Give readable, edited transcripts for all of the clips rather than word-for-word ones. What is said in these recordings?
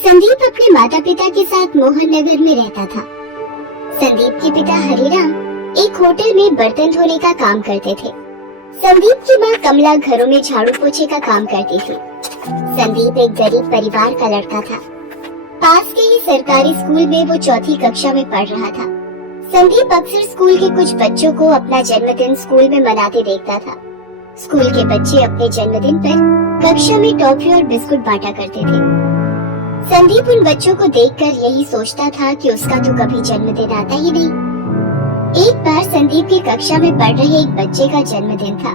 संदीप अपने माता पिता के साथ मोहन नगर में रहता था। संदीप के पिता हरिराम एक होटल में बर्तन धोने का काम करते थे। संदीप की माँ कमला घरों में झाड़ू पोछे का काम करती थी। संदीप एक गरीब परिवार का लड़का था। पास के ही सरकारी स्कूल में वो चौथी कक्षा में पढ़ रहा था। संदीप अक्सर स्कूल के कुछ बच्चों को अपना जन्मदिन स्कूल में मनाते देखता था। स्कूल के बच्चे अपने जन्मदिन पर कक्षा में टॉफी और बिस्कुट बांटा करते थे। संदीप उन बच्चों को देखकर यही सोचता था कि उसका तो कभी जन्मदिन आता ही नहीं। एक बार संदीप की कक्षा में पढ़ रहे एक बच्चे का जन्मदिन था।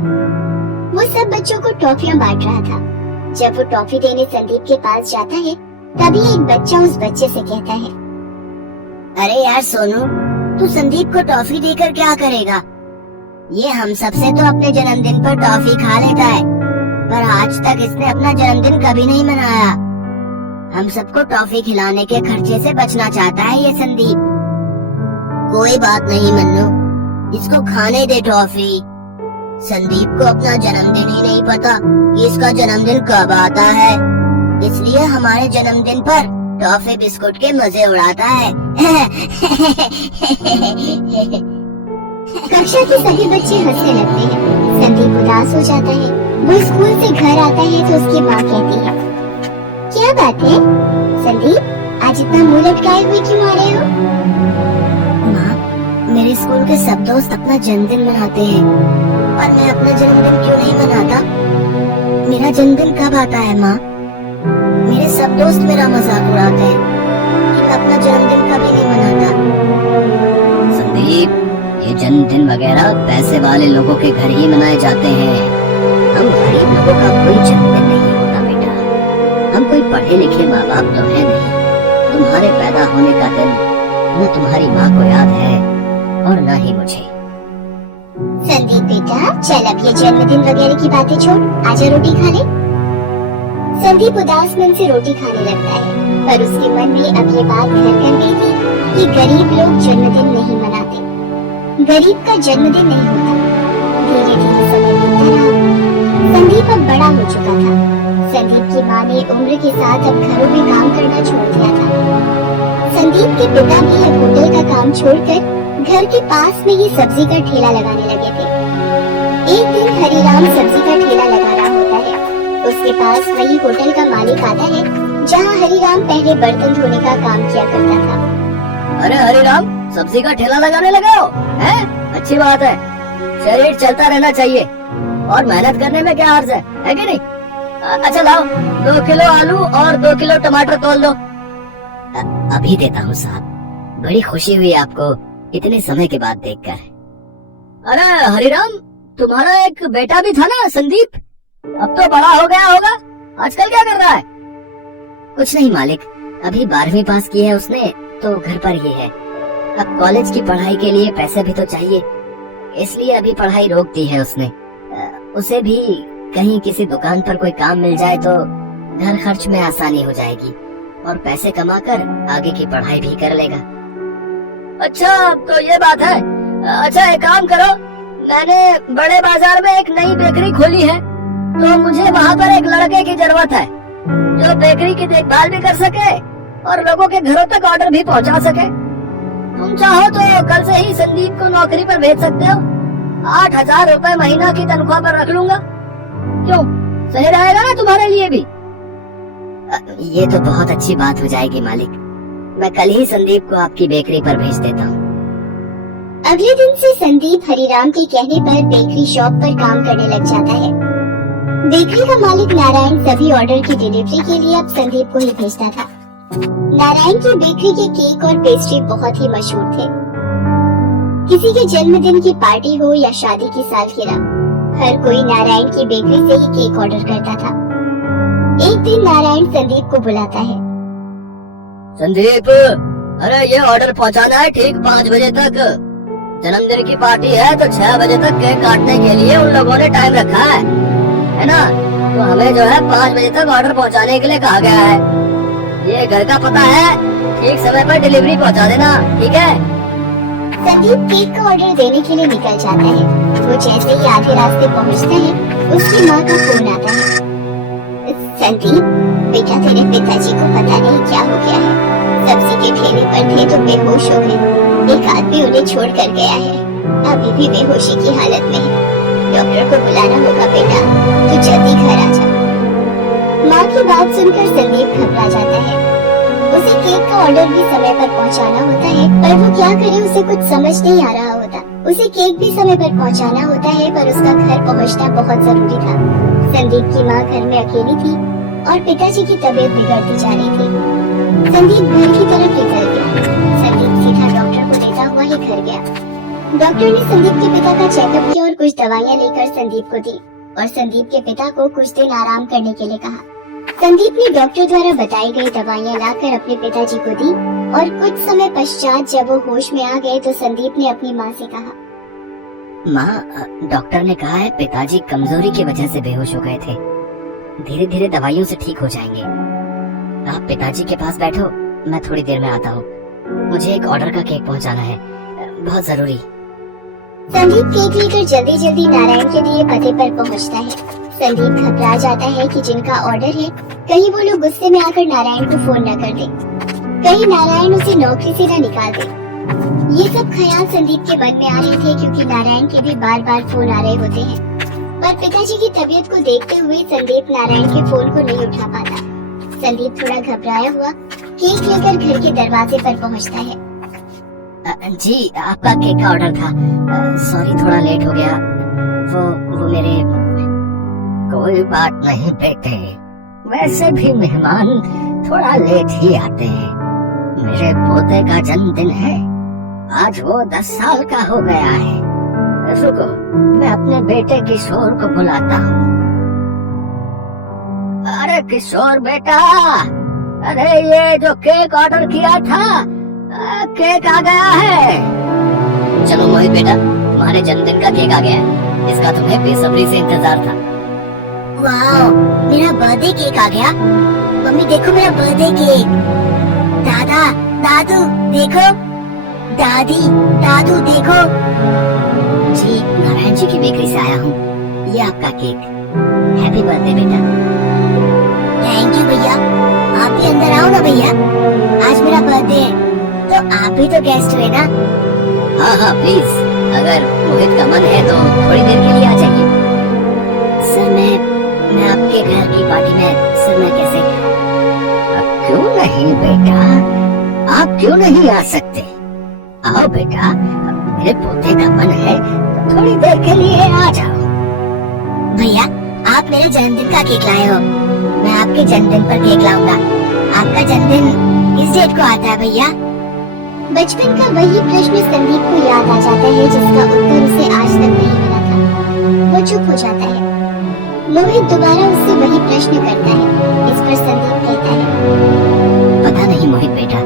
वो सब बच्चों को टॉफियां बांट रहा था। जब वो टॉफी देने संदीप के पास जाता है, तभी एक बच्चा उस बच्चे से कहता है, अरे यार सोनू, तू संदीप को टॉफी देकर क्या करेगा? ये हम सबसे तो अपने जन्मदिन पर टॉफी खा लेता है, पर आज तक इसने अपना जन्मदिन कभी नहीं मनाया। हम सबको टॉफी खिलाने के खर्चे से बचना चाहता है ये संदीप। कोई बात नहीं मन्नू, इसको खाने दे टॉफी। संदीप को अपना जन्मदिन ही नहीं पता कि इसका जन्मदिन कब आता है, इसलिए हमारे जन्मदिन पर टॉफी बिस्कुट के मजे उड़ाता है। कक्षा के सभी बच्चे हंसने लगते हैं। संदीप उदास हो जाता है। वो स्कूल से घर आता है तो उसकी माँ कहती है, क्या बात है संदीप, आज इतना मुंह लटकाए हुए क्यों आ रहे हो? माँ, मेरे स्कूल के सब दोस्त अपना जन्मदिन मनाते हैं, और मैं अपना जन्मदिन क्यों नहीं मनाता? मेरा जन्मदिन कब आता है माँ? मेरे सब दोस्त मेरा मजाक उड़ाते हैं कि मैं अपना जन्मदिन कभी नहीं मनाता। संदीप, ये जन्मदिन वगैरह पैसे वाले लोगों के घर ही मनाए जाते हैं। हम गरीब लोगों का कोई जन्मदिन नहीं होता बेटा। हम कोई पढ़े लिखे माँ बाप तो है नहीं। तुम्हारे पैदा होने का दिन न तुम्हारी माँ को याद है और न ही मुझे। संदीप बेटा, चल अब ये जन्मदिन वगैरह की बातें छोड़, आजा रोटी खा ले। संदीप उदास मन से रोटी खाने लगता है, पर उसके मन में अब ये बात घर कर गई थी कि गरीब लोग जन्मदिन नहीं मनाते। गरीब का जन्मदिन नहीं होता। धीरे धीरे समय बीतता रहा। संदीप अब बड़ा हो चुका था। संदीप की माँ ने उम्र के साथ अब घरों में काम करना छोड़ दिया था। संदीप के पिता भी अब होटल का काम छोड़कर घर के पास में ही सब्जी का ठेला लगाने लगे थे। एक दिन हरिराम सब्जी का ठेला लगा रहा होता है। उसके पास वही होटल का मालिक आता है जहाँ हरिराम पहले बर्तन धोने का काम किया करता था। अरे हरिराम, सब्जी का ठेला लगाने लगे हो? हैं? अच्छी बात है। शरीर चलता रहना चाहिए और मेहनत करने में क्या अर्ज है कि नहीं? अच्छा लाओ, 2 किलो आलू और 2 किलो टमाटर तोल दो। अभी देता हूँ साहब। बड़ी खुशी हुई आपको इतने समय के बाद देखकर। अरे हरिराम, तुम्हारा एक बेटा भी था ना संदीप? अब तो बड़ा हो गया होगा। आजकल क्या कर रहा है? कुछ नहीं मालिक, अभी 12वीं पास की है उसने, तो घर पर ही है। अब कॉलेज की पढ़ाई के लिए पैसे भी तो चाहिए, इसलिए अभी पढ़ाई रोक दी है उसने। उसे भी कहीं किसी दुकान पर कोई काम मिल जाए तो घर खर्च में आसानी हो जाएगी और पैसे कमाकर आगे की पढ़ाई भी कर लेगा। अच्छा, तो ये बात है। अच्छा, एक काम करो, मैंने बड़े बाजार में एक नई बेकरी खोली है, तो मुझे वहाँ पर एक लड़के की जरूरत है जो बेकरी की देखभाल भी कर सके और लोगों के घरों तक ऑर्डर भी पहुँचा सके। तुम चाहो तो कल से ही संदीप को नौकरी पर भेज सकते हो। 8,000 रुपए महीना की तनख्वाह पर रख लूंगा। क्यों, सही रहेगा ना तुम्हारे लिए भी? ये तो बहुत अच्छी बात हो जाएगी मालिक। मैं कल ही संदीप को आपकी बेकरी पर भेज देता हूँ। अगले दिन से संदीप हरिराम के कहने पर बेकरी शॉप पर काम करने लग जाता है। बेकरी का मालिक नारायण सभी ऑर्डर की डिलीवरी के लिए अब संदीप को ही भेजता था। नारायण की बेकरी के केक और पेस्ट्री बहुत ही मशहूर थे। किसी के जन्मदिन की पार्टी हो या शादी की सालगिरह, हर कोई नारायण की बेकरी से ही केक ऑर्डर करता था। एक दिन नारायण संदीप को बुलाता है। संदीप, अरे ये ऑर्डर पहुंचाना है ठीक 5 बजे तक। जन्मदिन की पार्टी है तो 6 बजे तक केक काटने के लिए उन लोगों ने टाइम रखा है ना? तो हमें जो है 5 बजे तक ऑर्डर पहुंचाने के लिए कहा गया है। ये घर का पता है, ठीक समय पर डिलीवरी पहुंचा देना, ठीक है? संदीप केक का ऑर्डर देने के लिए निकल जाता है। वो जैसे ही आधे रास्ते पहुंचता है, उसकी माँ का फोन आता है। संदीप, बेटा तेरे पिताजी को पता नहीं क्या हो गया है, सब्जी के ठेले पर थे तो बेहोश हो गए। एक आदमी उन्हें छोड़ कर गया है, अभी भी बेहोशी की हालत में है। डॉक्टर को बुलाना होगा बेटा, तू जल्दी घर आ जा। माँ की बात सुनकर संदीप घबरा जाता है। उसे केक का ऑर्डर भी समय पर पहुंचाना होता है, पर वो क्या करे, उसे कुछ समझ नहीं आ रहा होता। उसे केक भी समय पर पहुंचाना होता है, पर उसका घर पहुंचना बहुत जरूरी था। संदीप की माँ घर में अकेली थी और पिताजी की तबीयत बिगड़ती जा रही थी। संदीप घर की तरफ निकल गया। संदीप सीधा डॉक्टर को लेता हुआ ही घर गया। डॉक्टर ने संदीप के पिता का चेकअप किया और कुछ दवाइयाँ लेकर संदीप को दी और संदीप के पिता को कुछ दिन आराम करने के लिए कहा। संदीप ने डॉक्टर द्वारा बताई गई दवाइयाँ लाकर अपने पिताजी को दी और कुछ समय पश्चात जब वो होश में आ गए तो संदीप ने अपनी माँ से कहा, माँ, डॉक्टर ने कहा है पिताजी कमजोरी की वजह से बेहोश हो गए थे, धीरे धीरे दवाइयों से ठीक हो जाएंगे। आप पिताजी के पास बैठो, मैं थोड़ी देर में आता हूँ। मुझे एक ऑर्डर का केक पहुँचाना है, बहुत जरूरी। संदीप केक लेकर जल्दी जल्दी नारायण के दिए पते पर पहुँचता है। संदीप घबरा जाता है कि जिनका ऑर्डर है कहीं वो लोग गुस्से में आकर नारायण को फोन न कर दे, कहीं नारायण उसे नौकरी से न निकाल दे। ये सब ख्याल संदीप के मन में आ रहे थे क्योंकि नारायण के भी बार बार फोन आ रहे होते हैं, पर पिताजी की तबीयत को देखते हुए संदीप नारायण के फोन को नहीं उठा पाता। संदीप थोड़ा घबराया हुआ केक लेकर घर के दरवाजे पर पहुंचता है। जी, आपका केक का ऑर्डर था। सॉरी, थोड़ा लेट हो गया। वो मेरे। कोई बात नहीं बेटे, वैसे भी मेहमान थोड़ा लेट ही आते हैं। मेरे पोते का जन्मदिन है, आज वो 10 साल का हो गया है। रुको, मैं अपने बेटे किशोर को बुलाता हूँ। अरे किशोर बेटा, अरे ये जो केक ऑर्डर किया था, केक आ गया है। चलो मोहित बेटा, तुम्हारे जन्मदिन का केक आ गया है, इसका तुम्हें बेसब्री से इंतजार था। वाओ, मेरा बर्थडे केक आ गया। मम्मी देखो मेरा बर्थडे केक। दादा, दादू देखो। दादी, दादू देखो। जी, नारायण जी की बेकरी से आया हूँ, ये आपका केक। हैप्पी बर्थडे बेटा। थैंक यू भैया। आप भी अंदर आओ ना भैया, आज मेरा बर्थडे है तो आप भी तो गेस्ट हुए ना। हाँ हाँ प्लीज, अगर मोहित का मन है तो थोड़ी देर के लिए आ जाइए। सर मैं आपके घर की पार्टी में, सर मैं कैसे? क्यों नहीं बेटा, आप क्यों नहीं आ सकते? आओ बेटा, मेरे पोते का मन है तो थोड़ी देर के लिए आ जाओ। भैया, आप मेरे जन्मदिन का केक लाए हो, मैं आपके जन्मदिन पर केक लाऊंगा। आपका जन्मदिन किस डेट को आता है भैया? बचपन का वही प्रश्न संदीप को याद आ जाता है जिसका उत्तर उसे आज तक नहीं मिला था। वो चुप हो जाता है। मोहित दोबारा उससे वही प्रश्न करता है। इस पर संदीप कहता है, पता नहीं मोहित बेटा,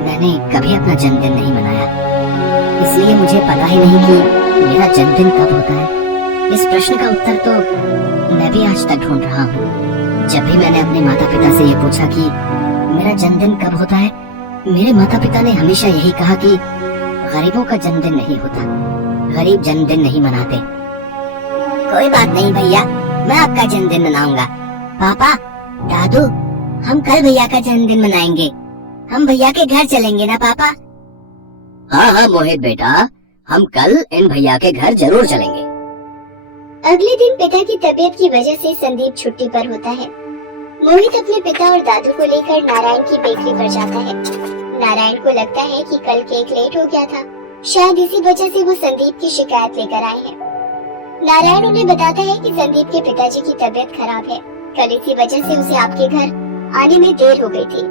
मैंने कभी अपना जन्मदिन नहीं मनाया, इसलिए मुझे पता ही नहीं कि मेरा जन्मदिन कब होता है। इस प्रश्न का उत्तर तो मैं भी आज तक ढूंढ रहा हूँ। जब भी मैंने अपने माता पिता से ये पूछा कि मेरा जन्मदिन कब होता है, मेरे माता पिता ने हमेशा यही कहा कि गरीबों का जन्मदिन नहीं होता, गरीब जन्मदिन नहीं मनाते। कोई बात नहीं भैया, मैं आपका जन्मदिन मनाऊंगा। पापा, दादू, हम कल भैया का जन्मदिन मनाएंगे। हम भैया के घर चलेंगे ना पापा? हाँ हाँ मोहित बेटा, हम कल इन भैया के घर जरूर चलेंगे। अगले दिन पिता की तबीयत की वजह से संदीप छुट्टी पर होता है। मोहित अपने पिता और दादू को लेकर नारायण की बेकरी पर जाता है। नारायण को लगता है कि कल केक लेट हो गया था, शायद इसी वजह से वो संदीप की शिकायत लेकर आए हैं। नारायण उन्हें बताता है कि संदीप के पिताजी की तबीयत खराब है, कल इसी वजह से उसे आपके घर आने में देर हो गई थी।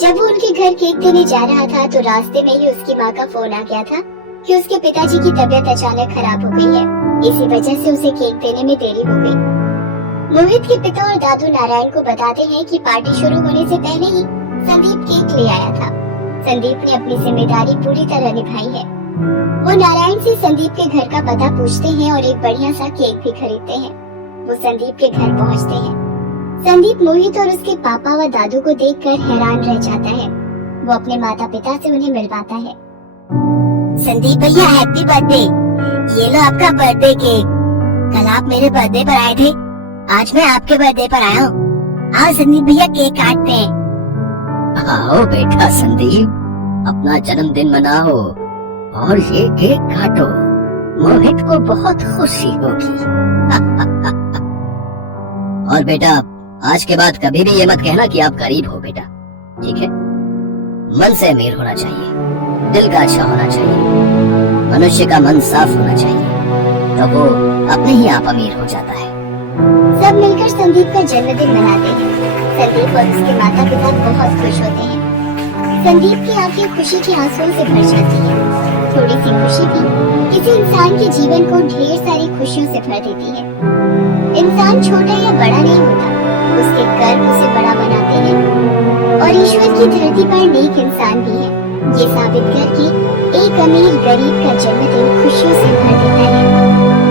जब वो उनके घर केक देने जा रहा था तो रास्ते में ही उसकी माँ का फोन आ गया था कि उसके पिताजी की तबीयत अचानक खराब हो गई है, इसी वजह से उसे केक देने में देरी हो गई। मोहित के पिता और दादू नारायण को बताते हैं कि पार्टी शुरू होने से पहले ही संदीप केक ले आया था। संदीप ने अपनी जिम्मेदारी पूरी तरह निभाई है। वो नारायण से संदीप के घर का पता पूछते हैं और एक बढ़िया सा केक भी खरीदते हैं। वो संदीप के घर पहुंचते हैं। संदीप मोहित और उसके पापा व दादू को देखकर हैरान रह जाता है। वो अपने माता पिता से उन्हें मिलवाता है। संदीप भैया, हैप्पी बर्थडे। ये लो आपका बर्थडे केक। कल आप मेरे बर्थडे पर आए थे, आज मैं आपके बर्थडे पर आया हूँ। आओ संदीप भैया केक काटते हैं। आओ बेटा संदीप, अपना जन्मदिन मनाओ और ये केक काटो। मोहित को बहुत खुशी होगी। और बेटा, आज के बाद कभी भी ये मत कहना कि आप गरीब हो बेटा, ठीक है? मन से अमीर होना चाहिए, दिल का अच्छा होना चाहिए, मनुष्य का मन साफ होना चाहिए, तो वो अपने ही आप अमीर हो जाता है। सब मिलकर संदीप का जन्मदिन मनाते हैं। संदीप और उसके माता पिता बहुत खुश होते हैं। संदीप की आंखें खुशी के आंसुओं से भर जाती हैं। थोड़ी सी खुशी भी किसी इंसान के जीवन को ढेर सारी खुशियों से भर देती है। इंसान छोटा या बड़ा नहीं होता, उसके कर्म उसे बड़ा बनाते हैं। और ईश्वर की धरती पर नेक इंसान भी है, ये साबित करके एक अमीर गरीब का जन्मदिन खुशियों से भर देता है।